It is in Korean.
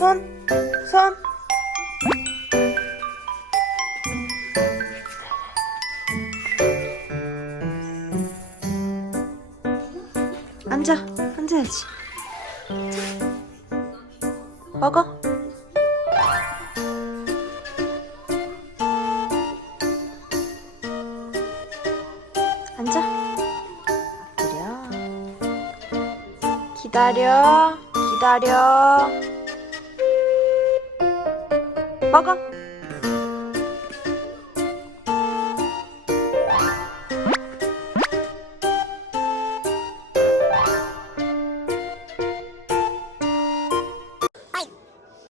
손, 손. 앉아, 앉아야지. 먹어. 앉아. 기다려. 기다려. 기다려. 먹어.